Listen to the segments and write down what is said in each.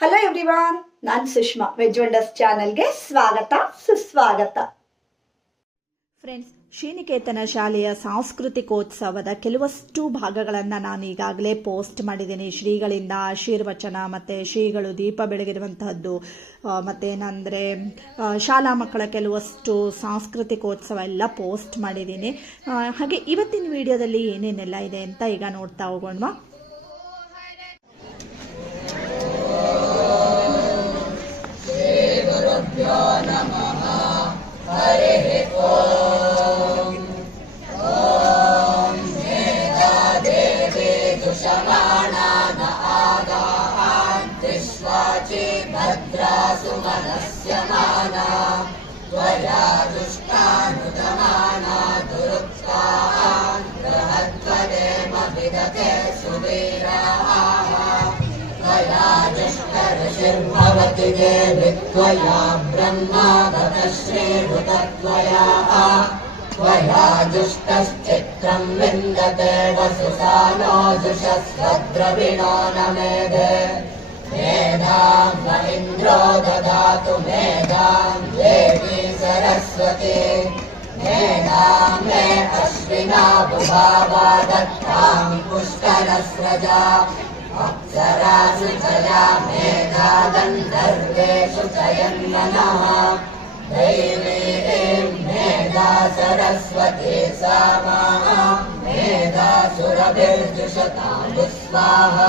Hello everyone, ನಾನು Sushma. Veg wonders ಚಾನೆಲ್ಗೆ ಸ್ವಾಗತ ಸುಸ್ವಾಗತ. ಫ್ರೆಂಡ್ಸ್, ಶ್ರೀನಿಕೇತನ ಶಾಲೆಯ ಸಾಂಸ್ಕೃತಿಕೋತ್ಸವದ ಕೆಲವಷ್ಟು ಭಾಗಗಳನ್ನು ನಾನು ಈಗಾಗಲೇ ಪೋಸ್ಟ್ ಮಾಡಿದ್ದೀನಿ. ಶ್ರೀಗಳಿಂದ ಆಶೀರ್ವಚನ ಮತ್ತು ಶ್ರೀಗಳು ದೀಪ ಬೆಳಗಿರುವಂತಹದ್ದು, ಮತ್ತೇನಂದರೆ ಶಾಲಾ ಮಕ್ಕಳ ಕೆಲವಷ್ಟು ಸಾಂಸ್ಕೃತಿಕೋತ್ಸವ ಎಲ್ಲ ಪೋಸ್ಟ್ ಮಾಡಿದ್ದೀನಿ. ಹಾಗೆ ಇವತ್ತಿನ ವಿಡಿಯೋದಲ್ಲಿ ಏನೇನೆಲ್ಲ ಇದೆ ಅಂತ ಈಗ ನೋಡ್ತಾ ಹೋಗೋಣ. ನಮಃ ಹರಿಃ ಓಂ. ಓಂ ಮೇಧಾದೇವಿ ದುಷಮಾಣಾನ ಆಗಾಹಾನ್ ವಿಶ್ವಾಚಿ ಭದ್ರಾಸು ಮನಸ್ಯಮಾನಾ ತ್ವಯಾ ದುಷ್ಟಾನುದಮಾನಾ ದುರುಕ್ತಾನ್ ಬೃಹದ್ವದೇಮ ವಿದತೆ ಸುವೀರಾಃ त्वया दुष्टऋषिर्भवति देवि त्वया ब्रह्मा गतश्रीभूतत्वया त्वया जुष्टश्चित्रं विन्दते वसुसानो जुषस्वद्रविणो न मेधे मेधां न इन्द्रो ददातु मेधां देवी सरस्वती मेधां मे अश्विना बुभावा दत्तां पुष्करस्रजा अप्सरासु चया मेधा गन्धर्वेषु चयन्मनः दैवीं मेधा सरस्वती सा मेधा सुरभिर्जुषतां स्वाहा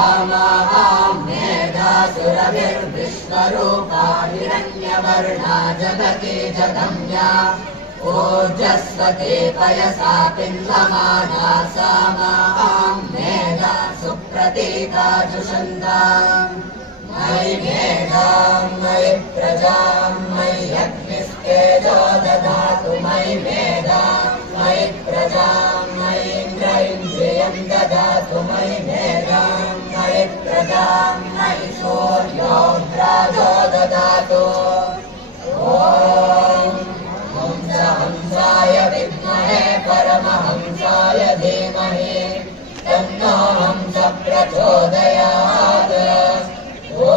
आमां मेधा सुरभिर्विश्वरूपा हिरण्यवर्णा जगति जगम्या ओजस्वती पयसा पिन्वमाना सा मेधा सुप्रतीका जुषन्ताम् मयि मेधां मयि प्रजां मयि अग्निस्तेजो ददातु मयि मेधां मयि प्रजां मयि इन्द्रियं ददातु मयि मेधां मयि प्रजां मयि सूर्योऽग्राजो ददातु हंसाय विद्महे परमहंसाय धीमहि तन्नो हंस प्रचोदयात्। ॐ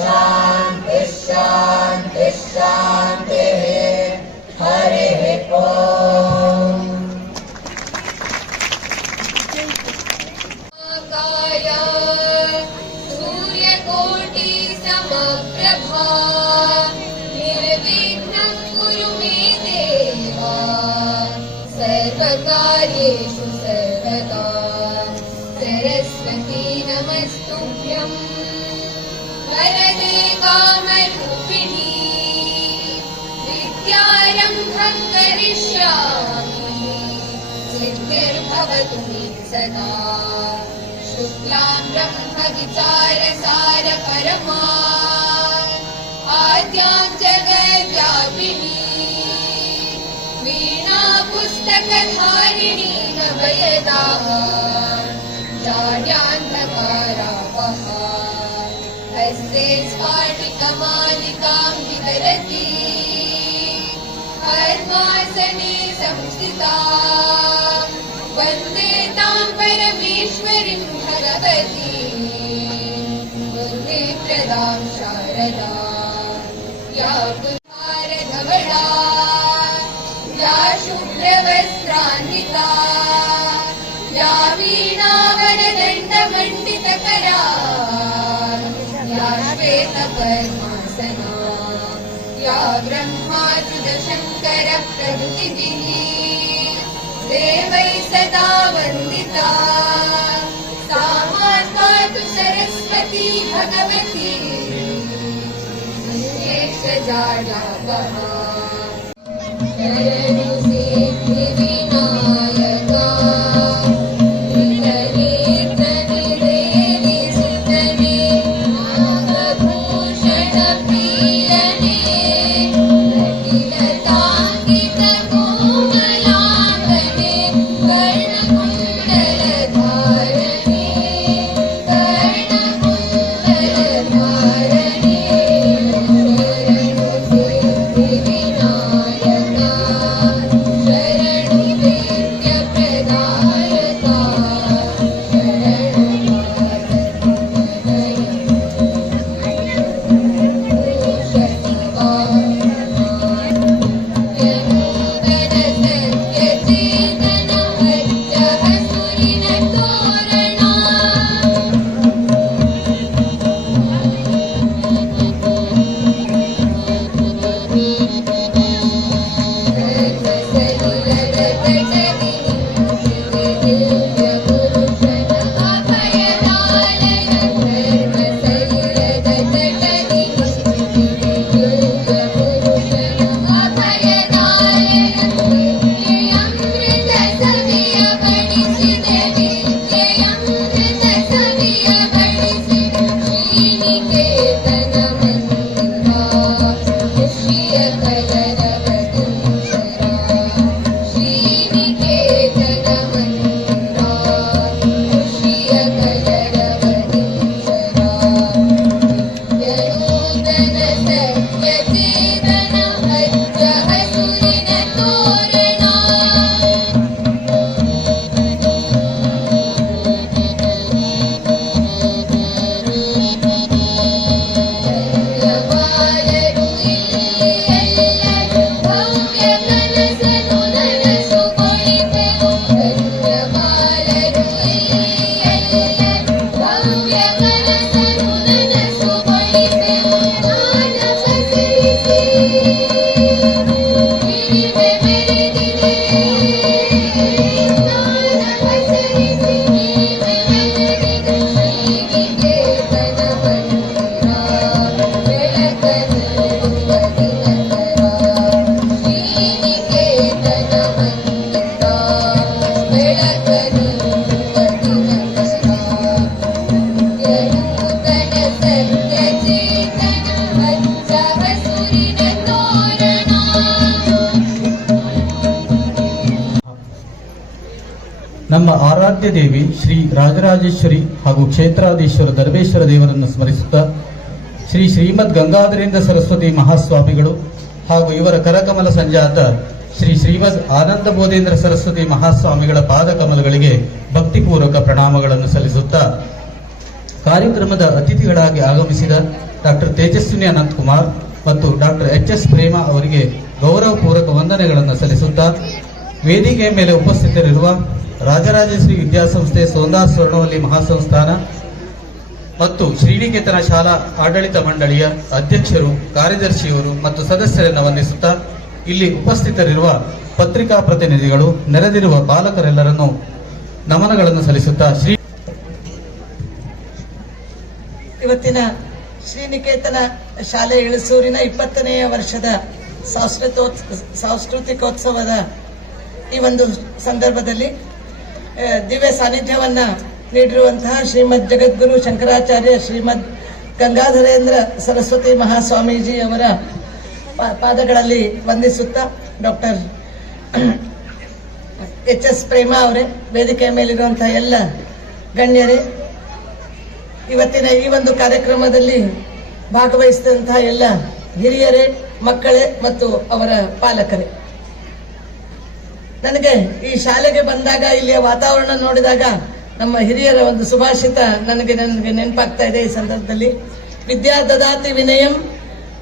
शान्ति शान्ति शान्तिः। हरिः ॐ। काय सूर्यकोटि समप्रभा निर्विघ्नं कुरु मे देवा सर्वकार्येषु सर्वदा सरस्वती नमस्तुभ्यं वरदे कामरूपिणी विद्यारम्भं करिष्यामि सिद्धिर्भवतु मे सदा शुक्लां ब्रह्मविचारसार परमा आद्यां जगद्व्यापिनी वीणा पुस्तकधारिणी नवयदाः जाड्यान्धकारापहा हस्ते स्फाटिकमालिकां वितरति पद्मासने संस्थिता वन्दे तां परमेश्वरीं भगवती बुद्धिप्रदां शारदा या धवला या शुभ्रवस्त्रान्विता या वीणावरदण्डमण्डितकरा या श्वेतपद्मासना या ब्रह्माच्युतशङ्करप्रभृतिभिः देवैः सदा वन्दिता सा मातु सरस्वती भगवती विनायका देवी सुतने नागभूषण प्रियने ललिताङ्गित कोमलाङ्गने कर्णकुण्डलधारणे विनायका ನಮ್ಮ ಆರಾಧ್ಯ ದೇವಿ ಶ್ರೀ ರಾಜರಾಜೇಶ್ವರಿ ಹಾಗೂ ಕ್ಷೇತ್ರಾಧೀಶ್ವರ ಧರ್ಮೇಶ್ವರ ದೇವರನ್ನು ಸ್ಮರಿಸುತ್ತಾ ಶ್ರೀ ಶ್ರೀಮದ್ ಗಂಗಾಧರೇಂದ್ರ ಸರಸ್ವತಿ ಮಹಾಸ್ವಾಮಿಗಳು ಹಾಗೂ ಇವರ ಕರಕಮಲ ಸಂಜಾತ ಶ್ರೀ ಶ್ರೀಮದ್ ಆನಂದ ಬೋಧೇಂದ್ರ ಸರಸ್ವತಿ ಮಹಾಸ್ವಾಮಿಗಳ ಪಾದಕಮಲಗಳಿಗೆ ಭಕ್ತಿಪೂರ್ವಕ ಪ್ರಣಾಮಗಳನ್ನು ಸಲ್ಲಿಸುತ್ತಾ ಕಾರ್ಯಕ್ರಮದ ಅತಿಥಿಗಳಾಗಿ ಆಗಮಿಸಿದ ಡಾಕ್ಟರ್ ತೇಜಸ್ವಿನಿ ಅನಂತಕುಮಾರ್ ಮತ್ತು ಡಾಕ್ಟರ್ ಎಚ್.ಎಸ್. ಪ್ರೇಮಾ ಅವರಿಗೆ ಗೌರವಪೂರ್ವಕ ವಂದನೆಗಳನ್ನು ಸಲ್ಲಿಸುತ್ತಾ ವೇದಿಕೆಯ ಮೇಲೆ ಉಪಸ್ಥಿತರಿರುವ ರಾಜರಾಜೇಶ್ವರಿ ವಿದ್ಯಾಸಂಸ್ಥೆ ಸೋಂದಾ ಸ್ವರ್ಣವಲ್ಲಿ ಮಹಾಸಂಸ್ಥಾನ ಮತ್ತು ಶ್ರೀನಿಕೇತನ ಶಾಲಾ ಆಡಳಿತ ಮಂಡಳಿಯ ಅಧ್ಯಕ್ಷರು, ಕಾರ್ಯದರ್ಶಿಯವರು ಮತ್ತು ಸದಸ್ಯರನ್ನು ವಂದಿಸುತ್ತಾ ಇಲ್ಲಿ ಉಪಸ್ಥಿತರಿರುವ ಪತ್ರಿಕಾ ಪ್ರತಿನಿಧಿಗಳು, ನೆರೆದಿರುವ ಬಾಲಕರೆಲ್ಲರನ್ನು ನಮನಗಳನ್ನು ಸಲ್ಲಿಸುತ್ತಾ ಇವತ್ತಿನ ಶ್ರೀನಿಕೇತನ ಶಾಲೆ ಇಳಸೂರಿನ 20ನೇ ವರ್ಷದ ಸಾಂಸ್ಕೃತಿಕೋತ್ಸವದ ಈ ಒಂದು ಸಂದರ್ಭದಲ್ಲಿ ದಿವ್ಯ ಸಾನ್ನಿಧ್ಯವನ್ನ ನೀಡಿರುವಂತಹ ಶ್ರೀಮದ್ ಜಗದ್ಗುರು ಶಂಕರಾಚಾರ್ಯ ಶ್ರೀಮದ್ ಗಂಗಾಧರೇಂದ್ರ ಸರಸ್ವತಿ ಮಹಾಸ್ವಾಮೀಜಿ ಅವರ ಪಾದಗಳಲ್ಲಿ ವಂದಿಸುತ್ತಾ ಡಾಕ್ಟರ್ ಎಚ್.ಎಸ್. ಪ್ರೇಮಾ ಅವರೇ, ವೇದಿಕೆಯ ಮೇಲಿರುವಂತಹ ಎಲ್ಲ ಗಣ್ಯರೇ, ಇವತ್ತಿನ ಈ ಒಂದು ಕಾರ್ಯಕ್ರಮದಲ್ಲಿ ಭಾಗವಹಿಸಿದಂತಹ ಎಲ್ಲ ಹಿರಿಯರೇ, ಮಕ್ಕಳೇ ಮತ್ತು ಅವರ ಪಾಲಕರೇ, ನನಗೆ ಈ ಶಾಲೆಗೆ ಬಂದಾಗ ಇಲ್ಲಿಯ ವಾತಾವರಣ ನೋಡಿದಾಗ ನಮ್ಮ ಹಿರಿಯರ ಒಂದು ಸುಭಾಷಿತ ನನಗೆ ನೆನಪಾಗ್ತಾ ಇದೆ. ಈ ಸಂದರ್ಭದಲ್ಲಿ ವಿದ್ಯಾ ದದಾತಿ ವಿನಯಂ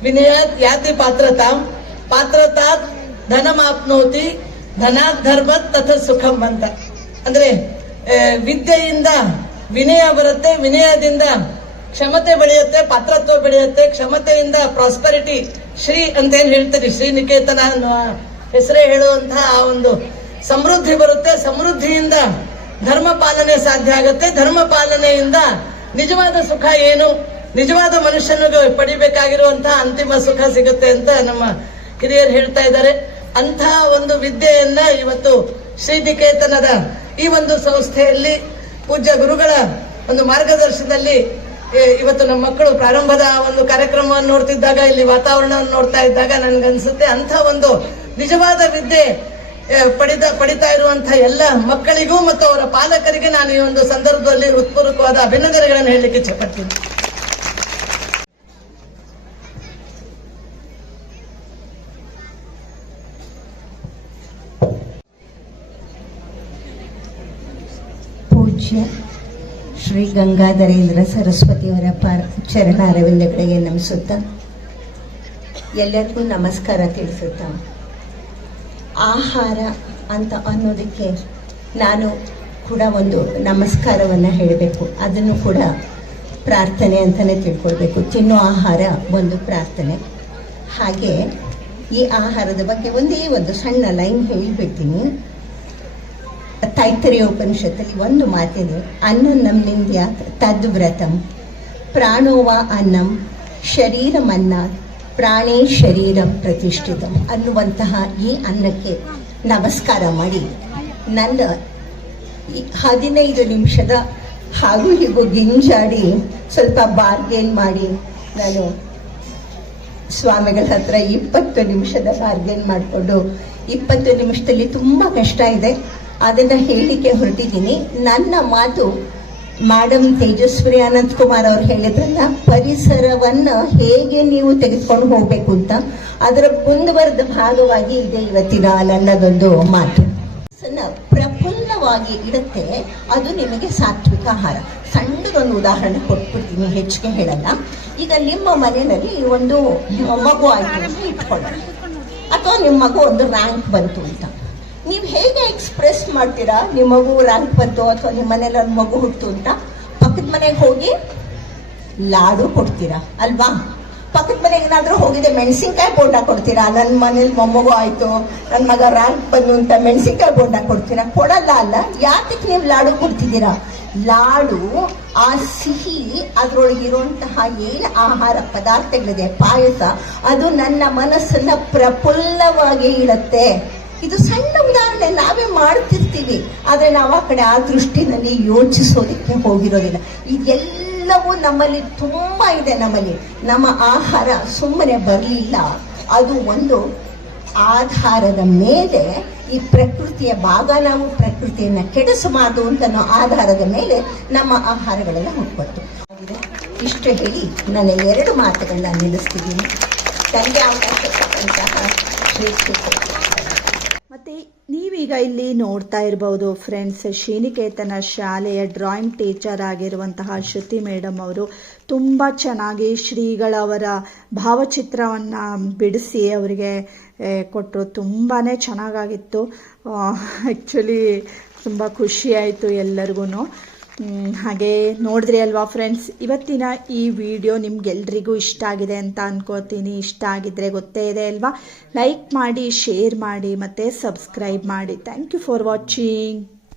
ವಿನಯಾತ್ ಯಾತಿ ಪಾತ್ರತಾಂ ಪಾತ್ರತಾತ್ ಧನಮಾಪ್ನೋತಿ ಧನಾತ್ ಧರ್ಮತ್ ತಥ ಸುಖಂ ಅಂತ. ಅಂದ್ರೆ ವಿದ್ಯೆಯಿಂದ ವಿನಯ ಬರುತ್ತೆ, ವಿನಯದಿಂದ ಕ್ಷಮತೆ ಬೆಳೆಯುತ್ತೆ, ಪಾತ್ರತ್ವ ಬೆಳೆಯುತ್ತೆ, ಕ್ಷಮತೆಯಿಂದ ಪ್ರಾಸ್ಪರಿಟಿ, ಶ್ರೀ ಅಂತ ಏನ್ ಹೇಳ್ತೀರಿ, ಶ್ರೀನಿಕೇತನ ಅನ್ನುವ ಹೆಸರೇ ಹೇಳುವಂತಹ ಆ ಒಂದು ಸಮೃದ್ಧಿ ಬರುತ್ತೆ. ಸಮೃದ್ಧಿಯಿಂದ ಧರ್ಮ ಪಾಲನೆ ಸಾಧ್ಯ ಆಗುತ್ತೆ. ಧರ್ಮ ಪಾಲನೆಯಿಂದ ನಿಜವಾದ ಸುಖ ಏನು, ನಿಜವಾದ ಮನುಷ್ಯನಿಗೆ ಪಡಿಬೇಕಾಗಿರುವಂತಹ ಅಂತಿಮ ಸುಖ ಸಿಗುತ್ತೆ ಅಂತ ನಮ್ಮ ಹಿರಿಯರು ಹೇಳ್ತಾ ಇದ್ದಾರೆ. ಅಂತಹ ಒಂದು ವಿದ್ಯೆಯನ್ನ ಇವತ್ತು ಶ್ರೀನಿಕೇತನದ ಈ ಒಂದು ಸಂಸ್ಥೆಯಲ್ಲಿ ಪೂಜ್ಯ ಗುರುಗಳ ಒಂದು ಮಾರ್ಗದರ್ಶನದಲ್ಲಿ ಇವತ್ತು ನಮ್ಮ ಮಕ್ಕಳು ಪ್ರಾರಂಭದ ಒಂದು ಕಾರ್ಯಕ್ರಮವನ್ನು ನೋಡ್ತಿದ್ದಾಗ, ಇಲ್ಲಿ ವಾತಾವರಣವನ್ನು ನೋಡ್ತಾ ಇದ್ದಾಗ ನನ್ಗನ್ಸುತ್ತೆ ಅಂಥ ಒಂದು ನಿಜವಾದ ವಿದ್ಯೆ ಪಡಿತಾ ಇರುವಂತಹ ಎಲ್ಲ ಮಕ್ಕಳಿಗೂ ಮತ್ತು ಅವರ ಪಾಲಕರಿಗೆ ನಾನು ಈ ಒಂದು ಸಂದರ್ಭದಲ್ಲಿ ಹೃತ್ಪೂರ್ವಕವಾದ ಅಭಿನಂದನೆಗಳನ್ನು ಹೇಳಲಿಕ್ಕೆ ಇಚ್ಛೆಪಡ್ತೀನಿ. ಪೂಜ್ಯ ಶ್ರೀ ಗಂಗಾಧರೇಂದ್ರ ಸರಸ್ವತಿಯವರ ಚರಣಾರವಿಂದಗಳಿಗೆ ನಮಿಸುತ್ತಾ ಎಲ್ಲರಿಗೂ ನಮಸ್ಕಾರ ತಿಳಿಸುತ್ತಾ, ಆಹಾರ ಅಂತ ಅನ್ನೋದಕ್ಕೆ ನಾನು ಕೂಡ ಒಂದು ನಮಸ್ಕಾರವನ್ನು ಹೇಳಬೇಕು. ಅದನ್ನು ಕೂಡ ಪ್ರಾರ್ಥನೆ ಅಂತಲೇ ತಿಳ್ಕೊಳ್ಬೇಕು. ತಿನ್ನೋ ಆಹಾರ ಒಂದು ಪ್ರಾರ್ಥನೆ. ಹಾಗೆ ಈ ಆಹಾರದ ಬಗ್ಗೆ ಒಂದು ಸಣ್ಣ ಲೈನ್ ಹೇಳಿಬಿಡ್ತೀನಿ. ತೈತ್ತರೀಯ ಉಪನಿಷತ್ತಲ್ಲಿ ಒಂದು ಮಾತಿದೆ, ಅನ್ನಂ ನಿಂದ್ಯಾತ್ ತದ್ವ್ರತಂ ಪ್ರಾಣೋವ ಅನ್ನಂ ಶರೀರಮನ್ನಾತ್ ಪ್ರಾಣೇ ಶರೀರಂ ಪ್ರತಿಷ್ಠಿತಂ ಅನ್ನುವಂತಹ ಈ ಅನ್ನಕ್ಕೆ ನಮಸ್ಕಾರ ಮಾಡಿ ನನ್ನ 15 ನಿಮಿಷದ ಹಾಗೂ ಹೀಗೂ ಗಿಂಜಾಡಿ ಸ್ವಲ್ಪ ಬಾರ್ಗೇನ್ ಮಾಡಿ ನಾನು ಸ್ವಾಮಿಗಳ ಹತ್ರ 20 ನಿಮಿಷದ ಬಾರ್ಗೇನ್ ಮಾಡಿಕೊಂಡು 20 ನಿಮಿಷದಲ್ಲಿ ತುಂಬ ಕಷ್ಟ ಇದೆ, ಅದನ್ನು ಹೇಳಲಿಕ್ಕೆ ಹೊರಟಿದ್ದೀನಿ. ನನ್ನ ಮಾತು ಮೇಡಮ್ ತೇಜಸ್ವಿನಿ ಅನಂತಕುಮಾರ್ ಅವರು ಹೇಳಿದ್ರಲ್ಲ, ಪರಿಸರವನ್ನ ಹೇಗೆ ನೀವು ತೆಗೆದುಕೊಂಡು ಹೋಗ್ಬೇಕು ಅಂತ, ಅದರ ಮುಂದುವರೆದ ಭಾಗವಾಗಿ ಇದೆ ಇವತ್ತಿನ ನನ್ನದೊಂದು ಮಾತು. ಪ್ರಫುಲ್ಲವಾಗಿ ಇರುತ್ತೆ, ಅದು ನಿಮಗೆ ಸಾತ್ವಿಕ ಆಹಾರ. ಸಣ್ಣದೊಂದು ಉದಾಹರಣೆ ಕೊಟ್ಬಿಡ್ತೀನಿ, ಹೆಚ್ಚಿಗೆ ಹೇಳಲ್ಲ. ಈಗ ನಿಮ್ಮ ಮನೆಯಲ್ಲಿ ಒಂದು ಮಗು ಆಯ್ತು ಅಂತ ಇಟ್ಕೊಳ್ಳೋಣ, ಅಥವಾ ನಿಮ್ಮ ಮಗು ಒಂದು ರ್ಯಾಂಕ್ ಬಂತು ಅಂತ, ನೀವು ಹೇಗೆ ಎಕ್ಸ್ಪ್ರೆಸ್ ಮಾಡ್ತೀರಾ? ನಿಮ್ಮ ಮಗು ರ್ಯಾಂಕ್ ಬಂತು ಅಥವಾ ನಿಮ್ಮ ಮನೇಲಿ ಒಂದು ಮಗು ಹುಟ್ಟು ಅಂತ ಪಕ್ಕದ ಮನೆಗೆ ಹೋಗಿ ಲಾಡು ಕೊಡ್ತೀರಾ ಅಲ್ವಾ? ಪಕ್ಕದ ಮನೆಗೆ ಏನಾದರೂ ಹೋಗಿದೆ ಮೆಣಸಿನ್ಕಾಯಿ ಬೋಂಡ ಕೊಡ್ತೀರಾ? ನನ್ನ ಮನೇಲಿ ಮೊಮ್ಮಗು ಆಯ್ತು, ನನ್ನ ಮಗ ರ್ಯಾಂಕ್ ಬಂದು ಅಂತ ಮೆಣಸಿನ್ಕಾಯಿ ಬೋಂಡ ಕೊಡ್ತೀರಾ? ಕೊಡಲ್ಲ ಅಲ್ಲ. ಯಾತಕ್ಕೆ ನೀವು ಲಾಡು ಕೊಡ್ತಿದ್ದೀರಾ? ಲಾಡು ಆ ಸಿಹಿ, ಅದರೊಳಗಿರುವಂತಹ ಏನು ಆಹಾರ ಪದಾರ್ಥಗಳಿದೆ, ಪಾಯಸ, ಅದು ನನ್ನ ಮನಸ್ಸನ್ನ ಪ್ರಫುಲ್ಲವಾಗಿ ಇಡುತ್ತೆ. ಇದು ಸಣ್ಣ ಉದಾಹರಣೆ, ನಾವೇ ಮಾಡ್ತಿರ್ತೀವಿ, ಆದರೆ ನಾವು ಆ ಕಡೆ ಆ ದೃಷ್ಟಿನಲ್ಲಿ ಯೋಚಿಸೋದಕ್ಕೆ ಹೋಗಿರೋದಿಲ್ಲ. ಇದೆಲ್ಲವೂ ನಮ್ಮಲ್ಲಿ ತುಂಬ ಇದೆ. ನಮ್ಮ ಆಹಾರ ಸುಮ್ಮನೆ ಬರಲಿಲ್ಲ, ಅದು ಒಂದು ಆಧಾರದ ಮೇಲೆ ಈ ಪ್ರಕೃತಿಯ ಭಾಗ, ನಾವು ಪ್ರಕೃತಿಯನ್ನು ಕೆಡಿಸಬಾರದು ಅಂತ ಅನ್ನೋ ಆಧಾರದ ಮೇಲೆ ನಮ್ಮ ಆಹಾರಗಳೆಲ್ಲ ಹುಟ್ಕೊಳ್ತು. ಇಷ್ಟು ಹೇಳಿ ನನ್ನ 2 ಮಾತುಗಳನ್ನ ನಿಲ್ಲಿಸ್ತಿದ್ದೀನಿ. ತಂದೆ ಅವಕಾಶ ಕೊಟ್ಟಂತಹ ಮತ್ತು ನೀವೀಗ ಇಲ್ಲಿ ನೋಡ್ತಾ ಇರ್ಬೋದು ಫ್ರೆಂಡ್ಸ್, ಶ್ರೀನಿಕೇತನ ಶಾಲೆಯ ಡ್ರಾಯಿಂಗ್ ಟೀಚರ್ ಆಗಿರುವಂತಹ ಶ್ರುತಿ ಮೇಡಮ್ ಅವರು ತುಂಬ ಚೆನ್ನಾಗಿ ಶ್ರೀಗಳವರ ಭಾವಚಿತ್ರವನ್ನು ಬಿಡಿಸಿ ಅವರಿಗೆ ಕೊಟ್ಟರು. ತುಂಬಾ ಚೆನ್ನಾಗಾಗಿತ್ತು. ಆ್ಯಕ್ಚುಲಿ ತುಂಬ ಖುಷಿಯಾಯಿತು ಎಲ್ಲರಿಗೂ. ಹಾಗೆ ನೋಡಿದ್ರಿ ಅಲ್ವಾ ಫ್ರೆಂಡ್ಸ್, ಇವತ್ತಿನ ಈ ವಿಡಿಯೋ ನಿಮ್ಗೆಲ್ರಿಗೂ ಇಷ್ಟ ಆಗಿದೆ ಅಂತ ಅನ್ಕೋತೀನಿ. ಇಷ್ಟ ಆಗಿದ್ರೆ ಗೊತ್ತೇ ಇದೆ ಅಲ್ವಾ, ಲೈಕ್ ಮಾಡಿ, ಶೇರ್ ಮಾಡಿ ಮತ್ತು ಸಬ್ಸ್ಕ್ರೈಬ್ ಮಾಡಿ. Thank you for watching.